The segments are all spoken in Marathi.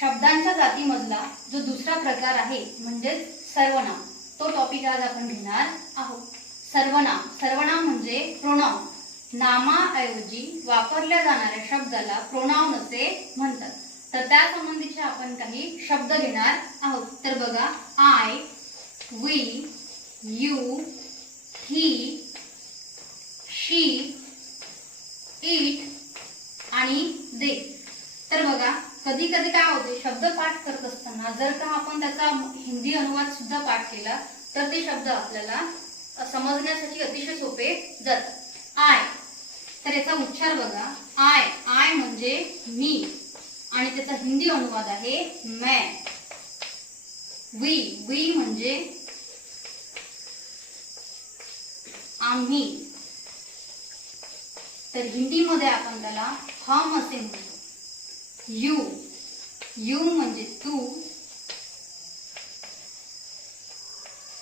शब्दांच्या जातीमधला जो दुसरा प्रकार आहे म्हणजेच सर्वनाम. तो टॉपिक आज आपण घेणार आहोत. सर्वनाम. सर्वनाम म्हणजे प्रोनाउन नामाऐवजी वापरल्या जाणाऱ्या शब्दाला प्रोनाउन असे म्हणतात. तर त्या संबंधीचे आपण काही शब्द घेणार आहोत. तर बघा I we you he she it आणि दे तर बघा कधी कधी काय होते शब्द पाठ करत असताना जर का आपण त्याचा हिंदी अनुवाद सुद्धा पाठ केला तर ते शब्द आपल्याला समजण्यासाठी अतिशय सोपे जातात. आय. तर याचा उच्चार बघा. आय. आय म्हणजे मी. आणि त्याचा हिंदी अनुवाद आहे मॅ वी. वी म्हणजे आम्ही. तर हिंदीमध्ये आपण त्याला हम असे म्हणतो. यू. यू म्हणजे तू.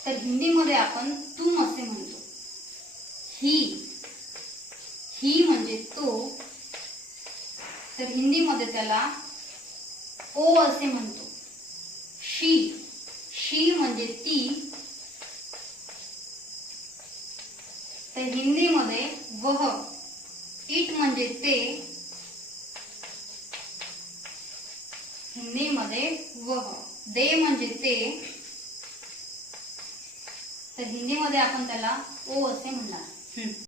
तर हिंदीमध्ये आपण तुम असे म्हणतो. ही. ही म्हणजे तो. तर हिंदीमध्ये त्याला ओ असे म्हणतो. शी. शी म्हणजे ती. तर हिंदीमध्ये वह. इट म्हणजे ते. हिंदीमध्ये वह हो. दे म्हणजे ते. तर हिंदीमध्ये आपण त्याला ओ असे म्हणणार. हम्म.